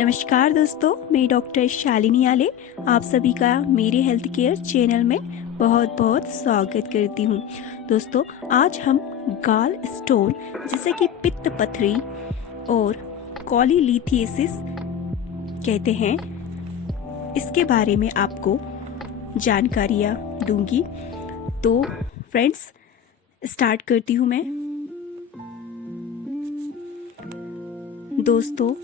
नमस्कार दोस्तों, मैं डॉक्टर शालिनी आले आप सभी का मेरे हेल्थ केयर चैनल में बहुत बहुत स्वागत करती हूँ। दोस्तों, आज हम गाल स्टोन जिसे कि पित्त पथरी और कॉलीलिथियसिस कहते हैं, इसके बारे में आपको जानकारियाँ दूंगी। तो फ्रेंड्स, स्टार्ट करती हूँ मैं। दोस्तों,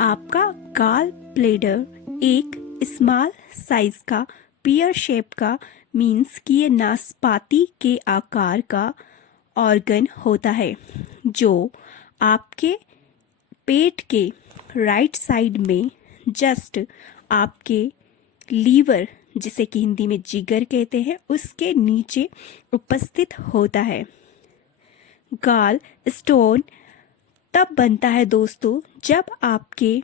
आपका गाल ब्लैडर एक स्मॉल साइज का पियर शेप का मीन्स कि ये नाशपाती के आकार का ऑर्गन होता है जो आपके पेट के राइट साइड में जस्ट आपके लीवर, जिसे कि हिंदी में जिगर कहते हैं, उसके नीचे उपस्थित होता है। गाल स्टोन तब बनता है दोस्तों जब आपके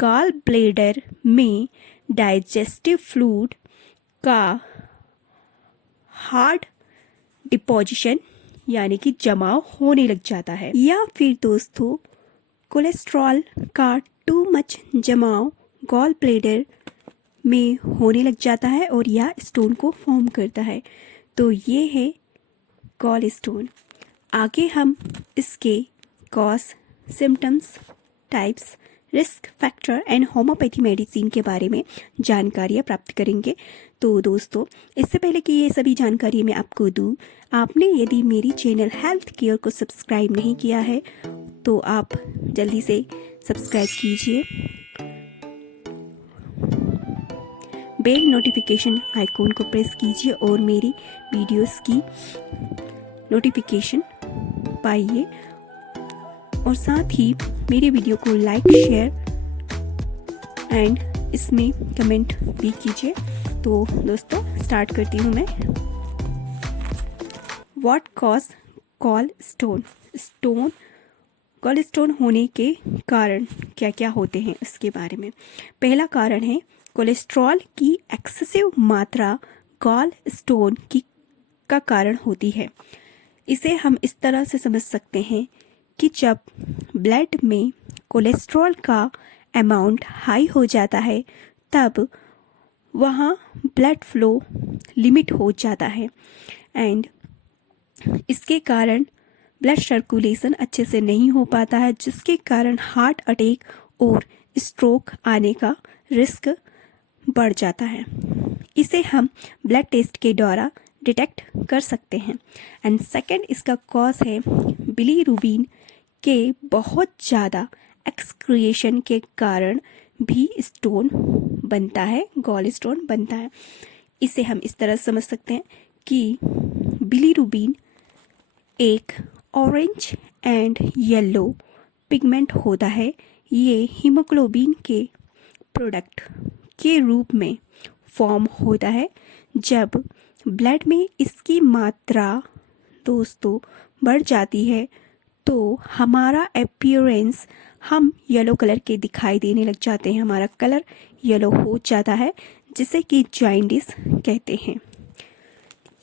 गाल ब्लैडर में डाइजेस्टिव फ्लूइड का हार्ड डिपोजिशन यानी कि जमाव होने लग जाता है, या फिर दोस्तों कोलेस्ट्रॉल का टू मच जमाव गॉल ब्लैडर में होने लग जाता है और यह स्टोन को फॉर्म करता है। तो ये है गॉल स्टोन। आगे हम इसके cause, symptoms, types, risk factor and homeopathy medicine के बारे में जानकारियाँ प्राप्त करेंगे। तो दोस्तों, इससे पहले कि ये सभी जानकारी मैं आपको दूँ, आपने यदि मेरी चैनल हेल्थ केयर को सब्सक्राइब नहीं किया है तो आप जल्दी से सब्सक्राइब कीजिए, बेल नोटिफिकेशन आइकॉन को प्रेस कीजिए और मेरी वीडियोस की नोटिफिकेशन पाइए, और साथ ही मेरे वीडियो को लाइक, शेयर एंड इसमें कमेंट भी कीजिए। तो दोस्तों, स्टार्ट करती हूँ मैं। What cause gallstone gallstone होने के कारण क्या क्या होते हैं उसके बारे में। पहला कारण है कोलेस्ट्रॉल की एक्सेसिव मात्रा गॉल स्टोन का कारण होती है। इसे हम इस तरह से समझ सकते हैं कि जब ब्लड में कोलेस्ट्रॉल का अमाउंट हाई हो जाता है तब वहाँ ब्लड फ्लो लिमिट हो जाता है एंड इसके कारण ब्लड सर्कुलेशन अच्छे से नहीं हो पाता है, जिसके कारण हार्ट अटैक और स्ट्रोक आने का रिस्क बढ़ जाता है। इसे हम ब्लड टेस्ट के द्वारा डिटेक्ट कर सकते हैं। एंड सेकंड इसका कॉज है बिलीरुबिन के बहुत ज़्यादा एक्सक्रिएशन के कारण भी स्टोन बनता है, गॉल स्टोन बनता है। इसे हम इस तरह समझ सकते हैं कि बिलीरुबिन एक ऑरेंज एंड येलो पिगमेंट होता है। ये हीमोग्लोबिन के प्रोडक्ट के रूप में फॉर्म होता है। जब ब्लड में इसकी मात्रा दोस्तों बढ़ जाती है तो हमारा अपीयरेंस हम येलो कलर के दिखाई देने लग जाते हैं, हमारा कलर येलो हो जाता है, जिसे कि जॉन्डिस कहते हैं।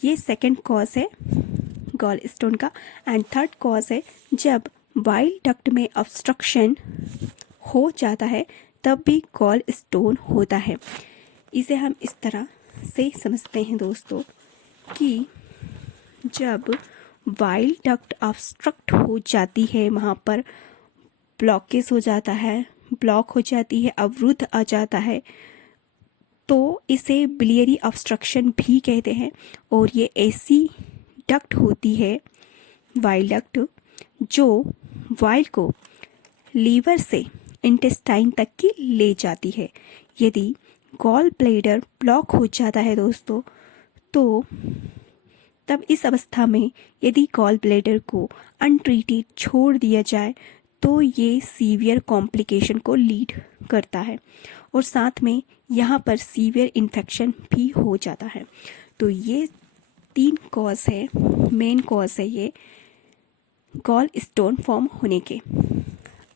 ये सेकंड कॉज है गॉल स्टोन का। एंड थर्ड कॉज है जब बाइल डक्ट में ऑब्स्ट्रक्शन हो जाता है तब भी गॉल स्टोन होता है। इसे हम इस तरह से समझते हैं दोस्तों कि जब बाइल डक्ट ऑब्स्ट्रक्ट हो जाती है, वहाँ पर ब्लॉकेज हो जाता है, ब्लॉक हो जाती है, अवरुद्ध आ जाता है, तो इसे बिलियरी ऑब्स्ट्रक्शन भी कहते हैं। और ये ऐसी डक्ट होती है, बाइल डक्ट, जो बाइल को लीवर से इंटेस्टाइन तक की ले जाती है। यदि गॉल ब्लैडर ब्लॉक हो जाता है दोस्तों, तो तब इस अवस्था में यदि गॉल ब्लैडर को अनट्रीटेड छोड़ दिया जाए तो ये सीवियर कॉम्प्लिकेशन को लीड करता है और साथ में यहाँ पर सीवियर इन्फेक्शन भी हो जाता है। तो ये तीन कॉज है, मेन कॉज है ये गॉल स्टोन फॉर्म होने के।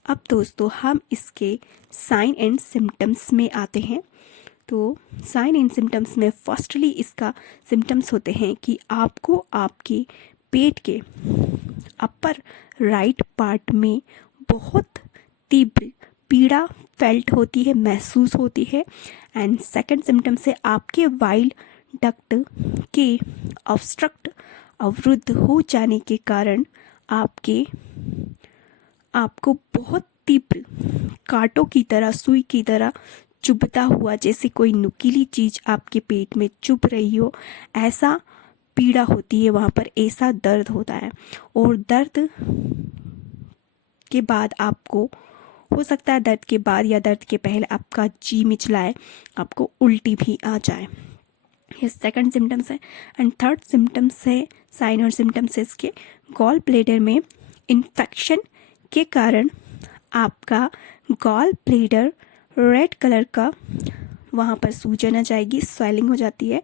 अब दोस्तों, हम इसके साइन एंड सिम्टम्स में आते हैं। तो साइन एंड सिम्टम्स में फर्स्टली इसका सिम्टम्स होते हैं कि आपको आपके पेट के अपर राइट पार्ट में बहुत तीव्र पीड़ा फेल्ट होती है, महसूस होती है। एंड सेकंड सिम्टम्स है आपके वाइल डक्ट के ऑब्स्ट्रक्ट अवरुद्ध हो जाने के कारण आपको बहुत तीव्र कांटों की तरह, सुई की तरह चुभता हुआ, जैसे कोई नुकीली चीज आपके पेट में चुभ रही हो, ऐसा पीड़ा होती है वहाँ पर, ऐसा दर्द होता है। और दर्द के बाद आपको हो सकता है, दर्द के बाद या दर्द के पहले आपका जी मिचलाए, आपको उल्टी भी आ जाए। ये सेकंड सिम्टम्स है। एंड थर्ड सिम्टम्स है, साइन और सिम्टम्स है इसके, गॉल ब्लैडर में इन्फेक्शन के कारण आपका गॉल ब्लैडर रेड कलर का, वहाँ पर सूजन आ जाएगी, स्वेलिंग हो जाती है,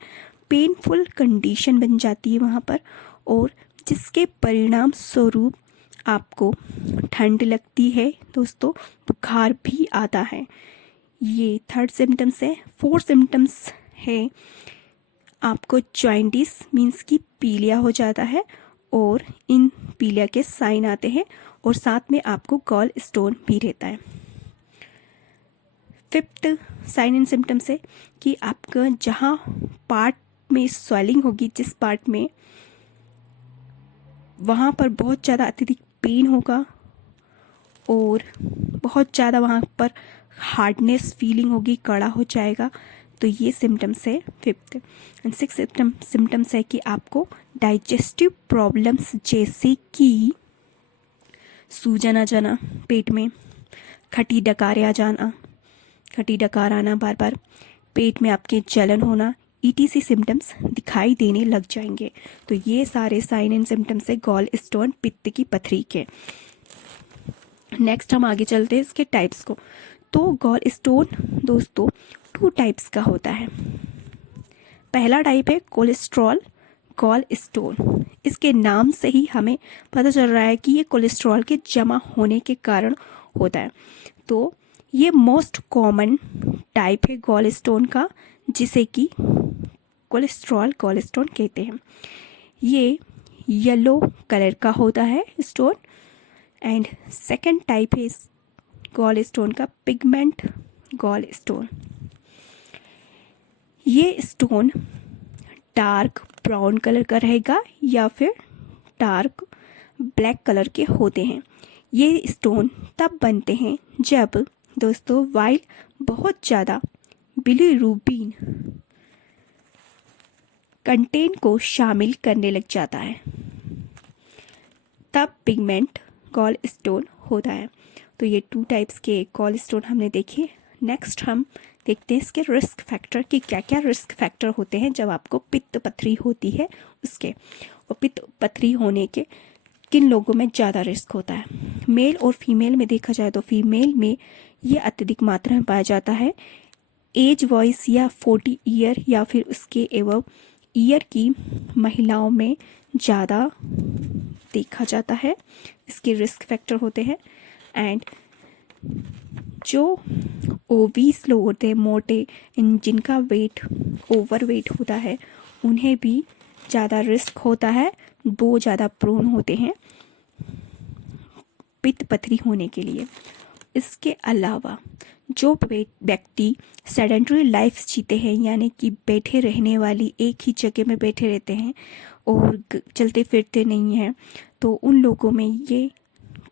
पेनफुल कंडीशन बन जाती है वहाँ पर, और जिसके परिणाम स्वरूप आपको ठंड लगती है दोस्तों, बुखार भी आता है। ये थर्ड सिम्टम्स है। फोर्थ सिम्टम्स है आपको जॉइंटिस मीन्स कि पीलिया हो जाता है, और इन पीलिया के साइन आते हैं, और साथ में आपको गॉल स्टोन भी रहता है। फिफ्थ साइन एंड सिम्टम्स है कि आपका जहाँ पार्ट में स्वेलिंग होगी, जिस पार्ट में, वहाँ पर बहुत ज़्यादा अत्यधिक पेन होगा, और बहुत ज़्यादा वहाँ पर हार्डनेस फीलिंग होगी, कड़ा हो जाएगा। तो ये सिम्टम्स है फिफ्थ। एंड सिक्स सिम्टम्स है कि आपको डाइजेस्टिव प्रॉब्लम्स, जैसे कि सूजन आ जाना पेट में, खटी डकार आ जाना, खटी डकार आना बार बार, पेट में आपके जलन होना, ETC सिम्टम्स दिखाई देने लग जाएंगे। तो ये सारे साइन एंड सिम्टम्स है गॉल स्टोन, पित्त की पथरी के। नेक्स्ट हम आगे चलते हैं इसके टाइप्स को। तो गॉल स्टोन दोस्तों 2 टाइप्स का होता है। पहला टाइप है कोलेस्ट्रॉल गॉल स्टोन। इसके नाम से ही हमें पता चल रहा है कि ये कोलेस्ट्रॉल के जमा होने के कारण होता है। तो ये मोस्ट कॉमन टाइप है गॉल स्टोन का, जिसे कि कोलेस्ट्रॉल गॉल स्टोन कहते हैं। ये येलो कलर का होता है स्टोन। एंड सेकंड टाइप है इस गॉल स्टोन का पिगमेंट गॉल स्टोन। ये स्टोन डार्क ब्राउन कलर का रहेगा या फिर डार्क ब्लैक कलर के होते हैं। ये स्टोन तब बनते हैं जब दोस्तों वाइल बहुत ज़्यादा बिलीरुबिन कंटेंट को शामिल करने लग जाता है, तब पिगमेंट गॉल स्टोन होता है। तो ये 2 टाइप्स के गॉल स्टोन हमने देखे। नेक्स्ट हम देखते हैं इसके रिस्क फैक्टर कि क्या क्या रिस्क फैक्टर होते हैं जब आपको पित्त पथरी होती है उसके। और पित्त पथरी होने के किन लोगों में ज़्यादा रिस्क होता है। मेल और फीमेल में देखा जाए तो फीमेल में ये अत्यधिक मात्रा में पाया जाता है। एज वॉइस या 40 ईयर या फिर उसके एवं ईयर की महिलाओं में ज़्यादा देखा जाता है, इसके रिस्क फैक्टर होते हैं। एंड जो ओबीस लोग होते हैं, मोटे, जिनका वेट ओवर वेट होता है, उन्हें भी ज़्यादा रिस्क होता है, वो ज़्यादा प्रोन होते हैं पित्त पथरी होने के लिए। इसके अलावा जो व्यक्ति सेडेंटरी लाइफ जीते हैं, यानी कि बैठे रहने वाली, एक ही जगह में बैठे रहते हैं और चलते फिरते नहीं हैं, तो उन लोगों में ये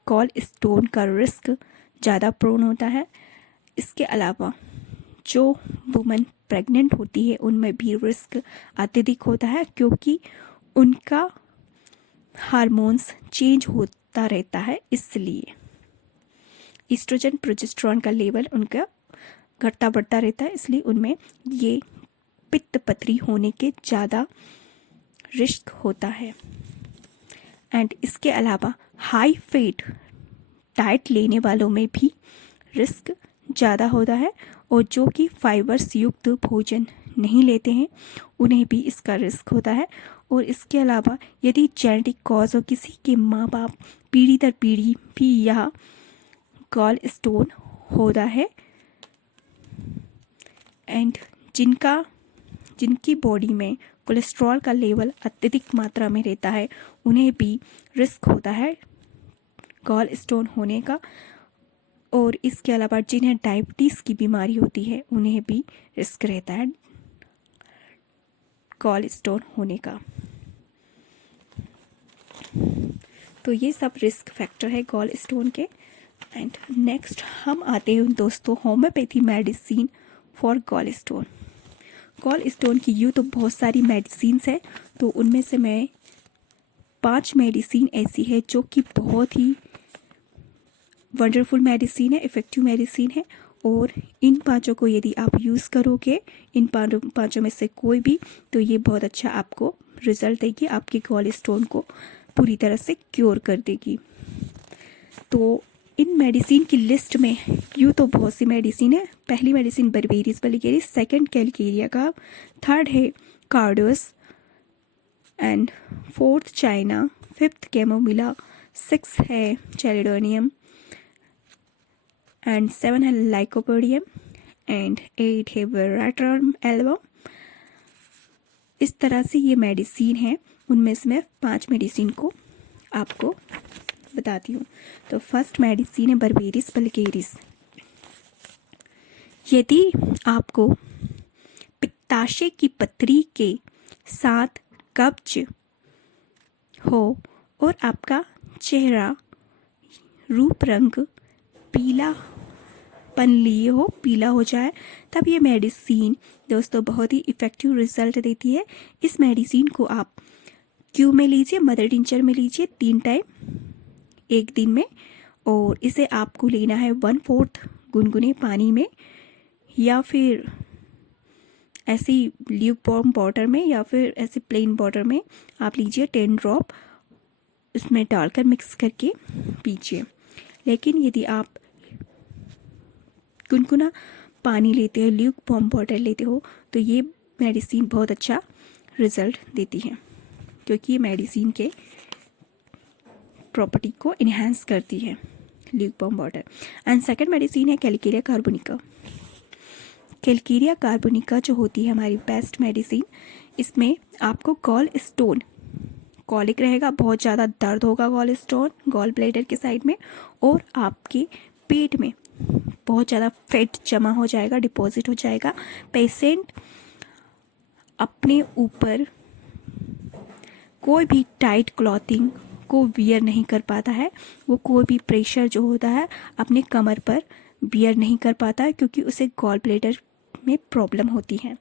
गॉल स्टोन का रिस्क ज़्यादा प्रोन होता है। इसके अलावा जो वुमन प्रेग्नेंट होती है उनमें भी रिस्क अत्यधिक होता है, क्योंकि उनका हार्मोन्स चेंज होता रहता है, इसलिए ईस्ट्रोजन प्रोजेस्टेरोन का लेवल उनका घटता बढ़ता रहता है, इसलिए उनमें ये पित्त पथरी होने के ज़्यादा रिस्क होता है। एंड इसके अलावा हाई फैट डाइट लेने वालों में भी रिस्क ज़्यादा होता है, और जो कि फाइबर्स युक्त भोजन नहीं लेते हैं उन्हें भी इसका रिस्क होता है। और इसके अलावा यदि जेनेटिक कॉज हो, किसी के माँ बाप पीढ़ी दर पीढ़ी भी यह गॉल स्टोन होता है, एंड जिनकी बॉडी में कोलेस्ट्रॉल का लेवल अत्यधिक मात्रा में रहता है, उन्हें भी रिस्क होता है गॉल स्टोन होने का। और इसके अलावा जिन्हें डायबिटीज़ की बीमारी होती है उन्हें भी रिस्क रहता है गॉल स्टोन होने का। तो ये सब रिस्क फैक्टर है गॉल स्टोन के। एंड नेक्स्ट हम आते हैं दोस्तों homeopathy medicine for gallstone. Gallstone की यूँ तो बहुत सारी मेडिसिन्स है, तो उनमें से मैं 5 मेडिसिन ऐसी है जो कि बहुत ही वंडरफुल मेडिसिन है, इफ़ेक्टिव मेडिसिन है। और इन 5 को यदि आप यूज़ करोगे, इन 5 में से कोई भी, तो ये बहुत अच्छा आपको रिजल्ट देगी, आपके गॉल स्टोन को पूरी तरह से क्योर कर देगी। तो इन मेडिसिन की लिस्ट में यूँ तो बहुत सी मेडिसिन है। पहली medicine berberis vulgaris, second calcarea का, थर्ड है carduus and fourth China, fifth chamomilla, 6 है चैलिडोनियम एंड 7 है लाइकोपोडियम एंड 8 है वेराट्रम एल्बम। इस तरह से ये मेडिसिन है। उनमें से मैं 5 मेडिसिन को आपको बताती हूँ। तो फर्स्ट मेडिसिन है बर्बेरिस बलिगेरिस। यदि आपको पित्ताशय की पथरी के साथ कब्ज हो और आपका चेहरा रूप रंग पीलापन लिए हो, पीला हो जाए, तब ये मेडिसिन दोस्तों बहुत ही इफ़ेक्टिव रिजल्ट देती है। इस मेडिसिन को आप क्यू में लीजिए, मदर टिंचर में लीजिए 3 टाइम एक दिन में, और इसे आपको लेना है 1/4 गुनगुने पानी में या फिर ऐसी ल्यूकवार्म वाटर में या फिर ऐसे प्लेन वाटर में आप लीजिए। 10 ड्रॉप इसमें डालकर मिक्स करके पीजिए। लेकिन यदि आप गुनगुना पानी लेते हो, ल्यूकवार्म वाटर लेते हो, तो ये मेडिसिन बहुत अच्छा रिजल्ट देती है, क्योंकि ये मेडिसिन के प्रॉपर्टी को इन्हांस करती है lukewarm water. And second medicine है कैलकेरिया कार्बोनिका। कैलकेरिया कार्बोनिका जो होती है हमारी बेस्ट मेडिसिन, इसमें आपको गॉल स्टोन, कॉलिक रहेगा, बहुत ज़्यादा दर्द होगा गॉल स्टोन, गॉल ब्लैडर के साइड में, और आपके पेट में बहुत ज़्यादा फैट जमा हो जाएगा, डिपॉजिट हो जाएगा। पेशेंट अपने ऊपर कोई भी टाइट क्लॉथिंग को वियर नहीं कर पाता है, वो कोई भी प्रेशर जो होता है अपने कमर पर वियर नहीं कर पाता है, क्योंकि उसे गॉल ब्लैडर में प्रॉब्लम होती है।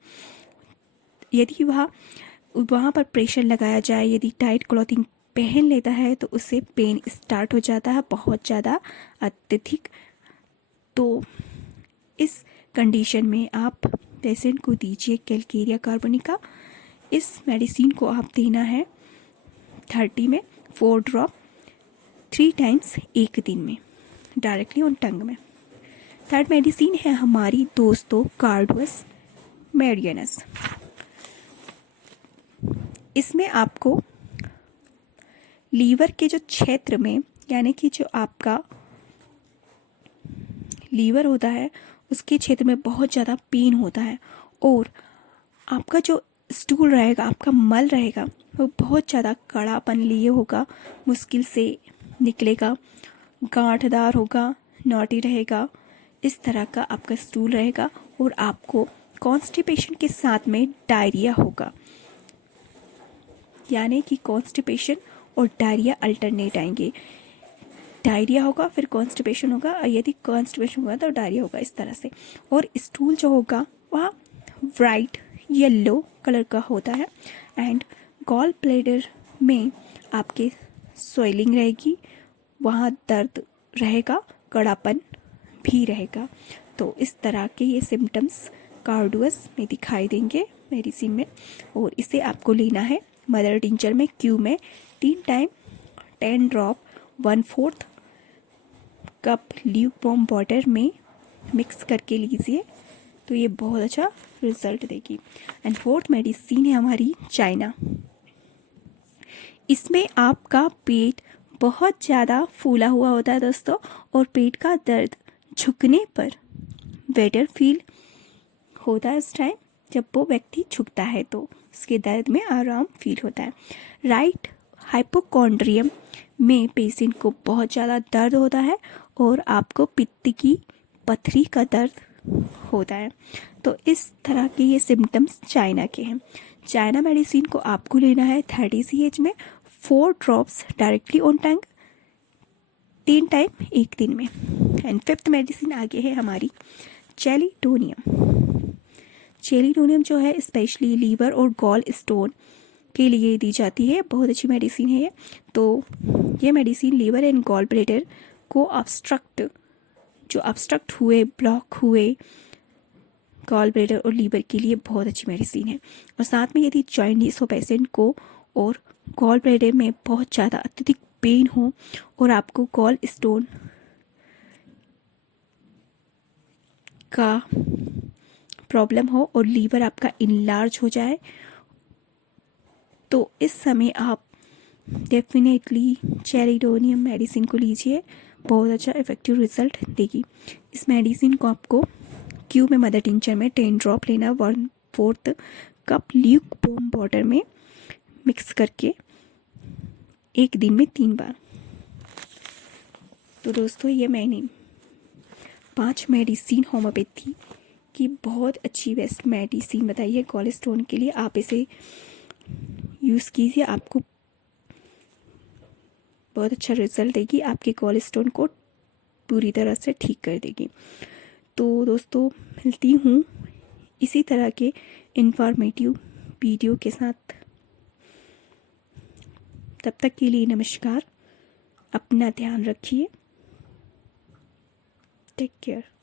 यदि वहाँ पर प्रेशर लगाया जाए, यदि टाइट क्लॉथिंग पहन लेता है, तो उससे पेन स्टार्ट हो जाता है बहुत ज़्यादा अत्यधिक। तो इस कंडीशन में आप पेशेंट को दीजिए कैलकेरिया कार्बोनिका। इस मेडिसिन को आप देना है 30 में 4 ड्रॉप 3 टाइम्स एक दिन में, डायरेक्टली ऑन टंग में। थर्ड मेडिसिन है हमारी दोस्तों कार्डोस मेडियनस। इसमें आपको लीवर के जो क्षेत्र में, यानी कि जो आपका लीवर होता है उसके क्षेत्र में बहुत ज़्यादा पेन होता है, और आपका जो स्टूल रहेगा, आपका मल रहेगा, वो बहुत ज़्यादा कड़ापन लिए होगा, मुश्किल से निकलेगा, गांठदार होगा, नॉटी रहेगा, इस तरह का आपका स्टूल रहेगा, और आपको कॉन्स्टिपेशन के साथ में डायरिया होगा। यानी कि कॉन्स्टिपेशन और डायरिया अल्टरनेट आएंगे। डायरिया होगा फिर कॉन्स्टिपेशन होगा, और यदि कॉन्स्टिपेशन होगा तो डायरिया होगा, इस तरह से। और स्टूल जो होगा वह ब्राइट येलो कलर का होता है। एंड गॉल ब्लैडर में आपके स्वेलिंग रहेगी, वहाँ दर्द रहेगा, कड़ापन भी रहेगा। तो इस तरह के ये सिम्टम्स कार्डोस में दिखाई देंगे मेडिसिन में, और इसे आपको लेना है मदर टिंचर में क्यू में 3 time 10 drop 1/4 cup lukewarm water में मिक्स करके लीजिए, तो ये बहुत अच्छा रिजल्ट देगी। एंड फोर्थ मेडिसिन है हमारी चाइना। इसमें आपका पेट बहुत ज़्यादा फूला हुआ होता है दोस्तों, और पेट का दर्द झुकने पर बेटर फील होता है। इस टाइम जब वो व्यक्ति झुकता है तो उसके दर्द में आराम फील होता है। राइट हाइपोकॉन्ड्रियम में पेशेंट को बहुत ज़्यादा दर्द होता है, और आपको पित्त की पथरी का दर्द होता है। तो इस तरह के ये सिम्टम्स चाइना के हैं। चाइना मेडिसिन को आपको लेना है 30 CH में 4 drops directly on tongue 3 time एक दिन में। एंड 5th मेडिसिन आगे है हमारी चेलिडोनियम। चेलिडोनियम जो है स्पेशली लीवर और गॉल स्टोन के लिए दी जाती है, बहुत अच्छी मेडिसिन है ये। तो ये medicine liver and gallbladder को ऑब्स्ट्रक्ट हुए, ब्लॉक हुए गॉल ब्लैडर और लीवर के लिए बहुत अच्छी मेडिसिन है। और साथ में यदि जॉइंटिस हो पेशेंट को और गॉल ब्लैडर में बहुत ज़्यादा अत्यधिक पेन हो और आपको गॉल स्टोन का प्रॉब्लम हो और लीवर आपका इनलार्ज हो जाए, तो इस समय आप डेफिनेटली चेलिडोनियम मेडिसिन को लीजिए, बहुत अच्छा इफेक्टिव रिजल्ट देगी। इस मेडिसिन को आपको क्यूब में मदर टिंचर में 10 ड्रॉप लेना, 1/4 कप ल्यूक वार्म वाटर में मिक्स करके एक दिन में 3 बार। तो दोस्तों ये मैंने 5 मेडिसिन होम्योपैथी की बहुत अच्छी बेस्ट मेडिसिन बताई है गॉल स्टोन के लिए। आप इसे यूज़ कीजिए, आपको बहुत अच्छा रिजल्ट देगी, आपके गॉल स्टोन को पूरी तरह से ठीक कर देगी। तो दोस्तों मिलती हूँ इसी तरह के इंफॉर्मेटिव वीडियो के साथ। तब तक के लिए नमस्कार, अपना ध्यान रखिए, टेक केयर।